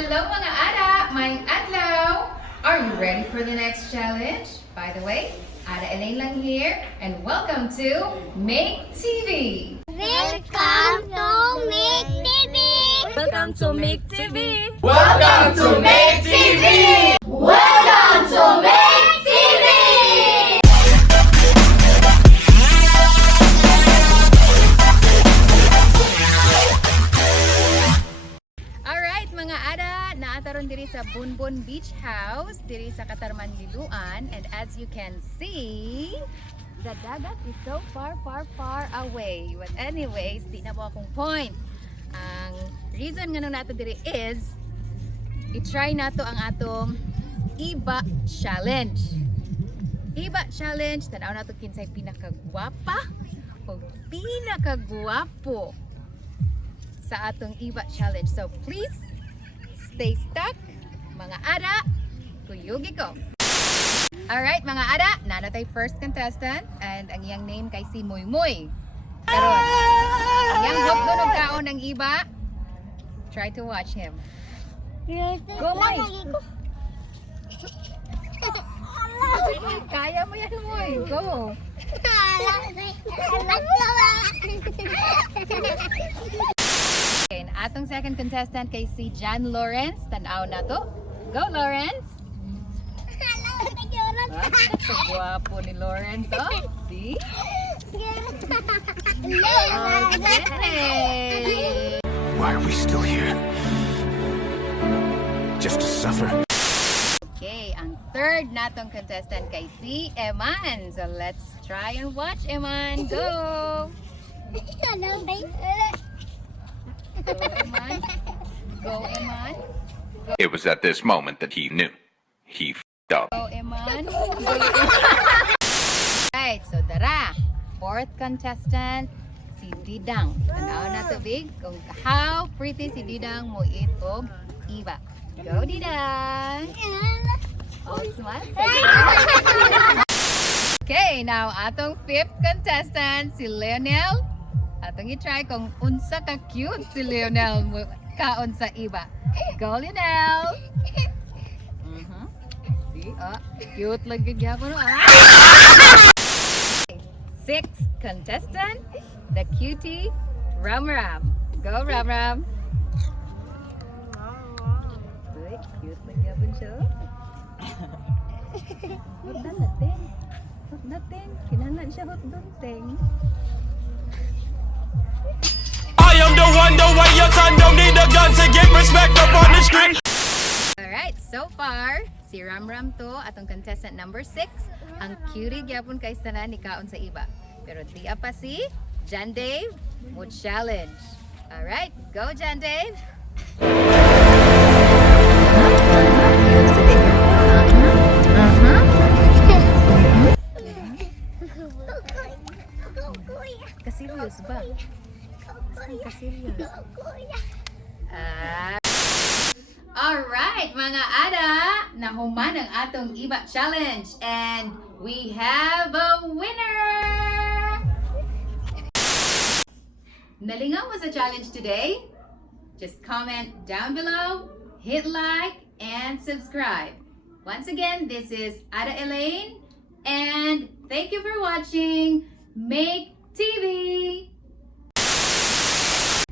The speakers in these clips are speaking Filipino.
Hello mga Ada! Maayong adlaw! Are you ready for the next challenge? By the way, Ada Elaine lang here and welcome to Ma2ke TV! Welcome to Ma2ke TV! Welcome to Ma2ke TV! Welcome to Ma2ke TV! Welcome to Ma2ke TV! Alright mga Ada, naataron diri sa Bonbon Beach House, diri sa Katarman, Liloan, and as you can see, the dagat is so far away. But anyways, di na po akong point. Ang reason nga nung nato diri is i-try nato ang atong iba challenge. Iba challenge, tanaw nato kinsay pinakagwapa o pinakagwapo sa atong iba challenge. So please stay stuck mga Ada, kuyugi ko. Alright mga Ada, nanatay first contestant and ang iyang name kay si Moy. Karon, ang iyang hotdog kaon ng iba. Try to watch him. Go Moy! Kaya mo yan Moy, go! Okay, atong second contestant kay si John Lawrence. Tanaw na to. Go Lawrence! Gwapo ni Lawrence, oh. See? Okay. Why are we still here? Just to suffer? Okay, ang third natong contestant kay si Eman. So let's try and watch Eman. Go! Go Eman. Go Eman. It was at this moment that he knew. He f***ed up. Go Eman. Right, so tara. Fourth contestant, si Didang. Tanaw na to big kung how pretty si Didang mo itog iba. Go Didang. Oh, smile. Okay, now atong fifth contestant, si Lionel. Atong i-try kung unsa ka cute si Lionel mo kaon sa iba. Go Lionel. See, cute lang gyud mo ah. Sixth contestant, the cutie Ram Ram. Go Ram Ram. Uy, cute lang gyapon siya. Hot na natin. Hot natin. Kinahanglan siya hot natin. I am the one, the way your son don't need a gun to get respect up on the street. Alright, so far, si Ram Ram to, atong contestant number 6. Ang cutie gyapon kay sana ni kaon sa iba. Pero tiya pa si John Dave mo challenge. Alright, go John Dave! Kaserius ba? Kaserius. Alright mga Ada, nahuman ang atong iba challenge and we have a winner! Nalingaw mo sa challenge today? Just comment down below, hit like, and subscribe. Once again, this is Ada Elaine and thank you for watching Ma2ke TV!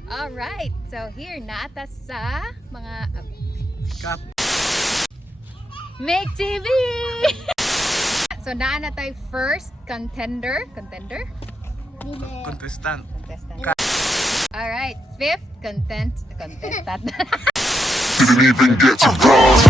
Alright, so here naata sa mga Ma2ke TV! So naa na tayo first contestant. Alright, fifth contestant. Didn't even get to cross.